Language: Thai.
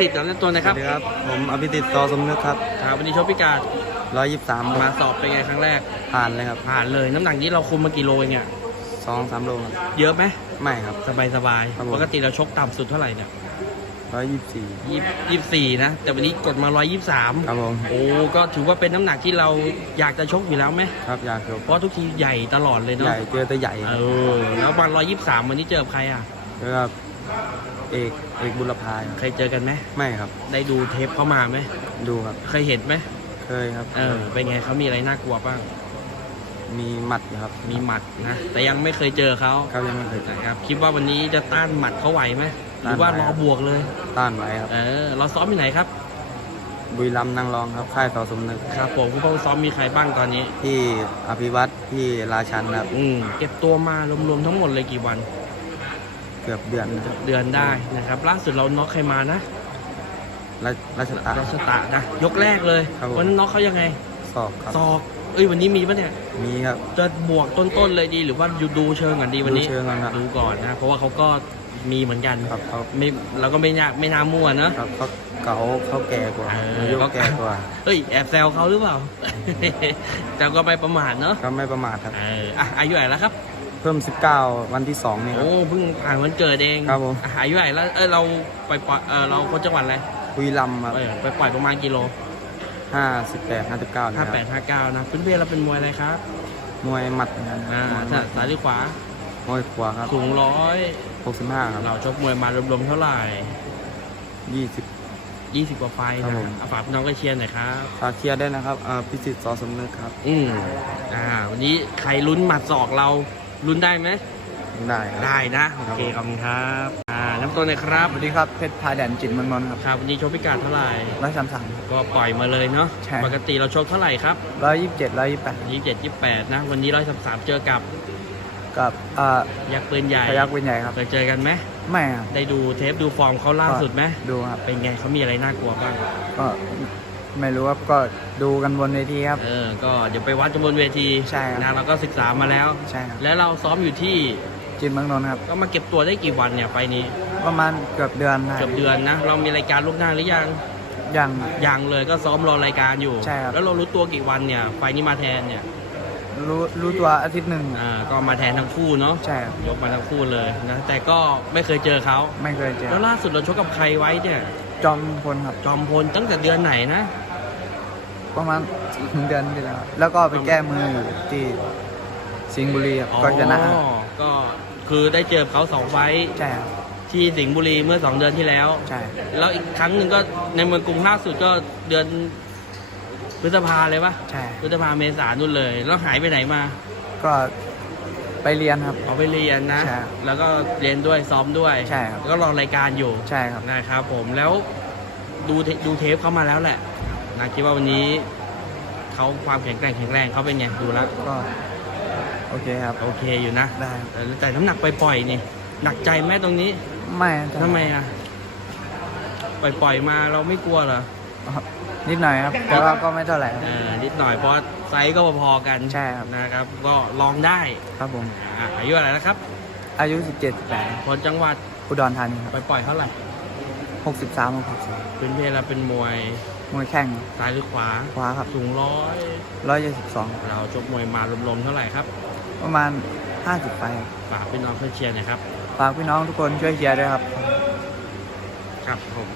สิทธิ์แล้วตัวนะสครัวับสดีครับ ผมอภิติตต่อสมนึกครับครับวันนี้ชกพิการร้อยยี่สิบสามมาสอบเป็นไงครั้งแรก ผ่านเลยครับ ผ่านเลยน้ำหนักนี้เราคุมมากี่โลเองเนี่ยสองสามโลครับเยอะไหมไม่ครับ สบายสบายครับผม ปกติเราชกต่ำสุดเท่าไหร่เนี่ยร้อยยี่สิบสี่ยี่ยี่สี่นะ แต่วันนี้กดมาร้อยยี่สามครับผมโอ้ก็ถือว่าเป็นน้ำหนักที่เราอยากจะชกอยู่แล้วไหมครับอยากจบเพราะทุกทีใหญ่ตลอดเลยใหเนาะญ่เจอตัวใหญ่เออแล้ววันร้อยยี่สามวันนี้เจอกับใครอะแล้วก็ เอกเอกบุรพายเคยเจอกันไหมไม่ครับ ได้ดูเทปเขามาไหมดูครับ เคยเห็นไหมเคยครับ เออเป็นไงเขามีอะไรน่ากลัวบ้าง มีหมัดอยู่ครับ มีหมัดนะ แต่ยังไม่เคยเจอเขาครับยังไม่เคยเจอ นะครับ คิดว่าวันนี้จะต้านหมัดเขาไหวไหมหรือว่าต้านไหวรอบวกเลย ต้านไว้ครับ เออ เราซ้อมที่ไหนครับ บุรีรัมย์นางรองครับ ค่ายต่อสมนึกครับผมคุณพ่อซ้อมมีใครบ้างตอนนี้ ที่อภิวัตที่ราชันครับ อืมเก็บตัวมารวมๆทั้งหมดเลยกี่วันเกือบเดือนครับเดือนได้นะครับ ล่าสุดเราน็อกใครมานะราราชตะรัชตะนะ ยกแรกเลยครับผม วันนั้นน็อกเขายังไงสอบครับ ศอกเอ้ยวันนี้มีปะเนี่ย มีครับ จะบวกต้นๆเลยดีหรือว่าอยู่ดูเชิงกันดีวันนี้ดูเชิงก่อนครับดูก่อนนะเพราะว่าเขาก็มีเหมือนกันครับเขา ไม่เราก็ไม่น่าไม่น่ามั่วเนอะครับเขา เก่าเขาแก่กว่าเอออายุแก่กว่า เฮ้ยแอบแซวเขาหรือเปล่า แต่ก็ไม่ประมาทเนาะก็ไม่ประมาทครับเอออะอายุเท่าไหร่แล้วครับ เพิ่ม 19 วันที่2นี่ครับ โอ้เพิ่งผ่านวันเกิดเองครับผม อะอายุเท่าไหร่แล้วเออเราไปปล่อยเออเราคนจังหวัดอะไรคุยลำครับเออไปปล่อยประมาณกิโล58 59นะคห้ารับแปดห้าเก้านะพื้นเพเราเป็นมวยอะไรครับมวยหมัดนะครับอ่ามวยหซ้ามัดซ้ายหรือขวามวยขวาครับสูงร้อย 65 ครับเราชกมวยมารวมๆเท่าไหร่ 20ยี่สิบกว่าไฟล์ครับนะผม เอาฝากพี่น้องก็เชียร์หน่อยครับ ฝากเชียร์ด้วยนะครับอ่าพิสิทธิ์สอสมนึกครับอืมอ่า วันนี้ใครลุ้นหมัดศอกเรา ลุ้นได้ไหม ได้ครับ ได้นะ โอเค ขอบคุณครับ อ่าน้ำต้นเลยครับ สวัสดีครับ เพชรพาแดนจิตเมืองนนท์ครับครับ วันนี้ชกพิกัดเท่าไหร่ ร้อยสามสาม ก็ปล่อยมาเลยเนาะ ใช่ ปกติเราชกเท่าไหร่ครับ ร้อยยี่สิบเจ็ดร้อยยี่สิบแปดยี่สิบเจ็ดยี่สิบแปดนะ วันนี้ร้อยสามสามเจอกับ กับอ่ายักษ์ปืนใหญ่พยักวินใหญ่ครับเคยเจอกันไหมไม่ครับได้ดูเทปดูฟอร์มเขาล่าสุดไหมดูครับเป็นไงเขามีอะไรน่ากลัวบ้างก็ไม่รู้ครับก็ดูกันบนเวทีครับ เออ ก็เดี๋ยวไปวัดกันบนเวทีใช่ครับนะเราก็ศึกษามาแล้ว ใช่ครับแล้วเราซ้อมอยู่ที่จิตเมืองนนท์ครับ ก็มาเก็บตัวได้กี่วันเนี่ยไฟล์นี้ ประมาณเกือบเดือนได้เกือบเดือนนะ เรามีรายการลูกหน้าหรือยัง ยังครับยังเลยก็ซ้อมรอรายการอยู่ ใช่ครับ แล้วเรารู้ตัวกี่วันเนี่ย ไฟล์นี้มาแทนเนี่ย รู้รู้ตัวอาทิตย์หนึ่งอ่าก็มาแทนทั้งคู่เนาะใช่ครับยกมาทั้งคู่เลยนะ แต่ก็ไม่เคยเจอเขาไม่เคยเจอแล้วล่าสุดเราชกกับใครไว้เนี่ยจอมพลครับจอมพลตั้งแต่เดือนไหนนะประมาณเดือนที่แล้วแล้วก็ไปแก้มืออยู่ที่สิงห์บุรีครับก็ชนะอ๋อก็คือได้เจอเขาสองไฟท์ใช่ครับที่สิงห์บุรีเมื่อสองเดือนที่แล้ว ใช่ แล้วอีกครั้งหนึ่งก็ในเมืองกรุงล่าสุดก็เดือน พฤษภาเลยปะใช่พฤษภาเมษานู่นเลย แล้วหายไปไหนมา ก็ไปเรียนครับออกไปเรียนนะ ใช่แล้วก็เรียนด้วยซ้อมด้วยใช่ครับ แล้วก็รอรายการอยู่ใช่ครับ นะครับผมแล้วดูเทดูเทปเขามาแล้วแหละนะคิดว่าวันนี้เขาความแข็งแกร่งแข็งแรงเขาเป็นไงดูแล้วก็ โอเคครับ โอเคอยู่นะได้ครับแต่แต่น้ำหนักไปปล่อยๆนี่หนักใจไหมตรงนี้ไม่ทำไมอะปล่อยปล่อยๆมาเราไม่กลัวเหรอ ครับ นิดหน่อยครับ แต่ว่าก็ไม่เท่าไหร่ครับเออนิดหน่อยเพราะไซส์ก็พอๆกันใช่ครับ นะครับ ก็ลองได้ครับผมอะอายุอะไรนะครับอายุ 17 8คนจังหวัดอุดรธานีคไปรับปล่อยเท่าไหร่63 63เป็นเพลเราเป็นมวยมวยแข่งซ้ายหรือขวา ขวาครับสูงร้อย 172 เราชกมวยมารวมๆเท่าไหร่ครับประมาณ 50ไฟล์ฝากพี่น้องเพื่อนเชียร์หนะครับ ฝากพี่น้องทุกคนช่วยเชียร์ด้วยครับ ครับผม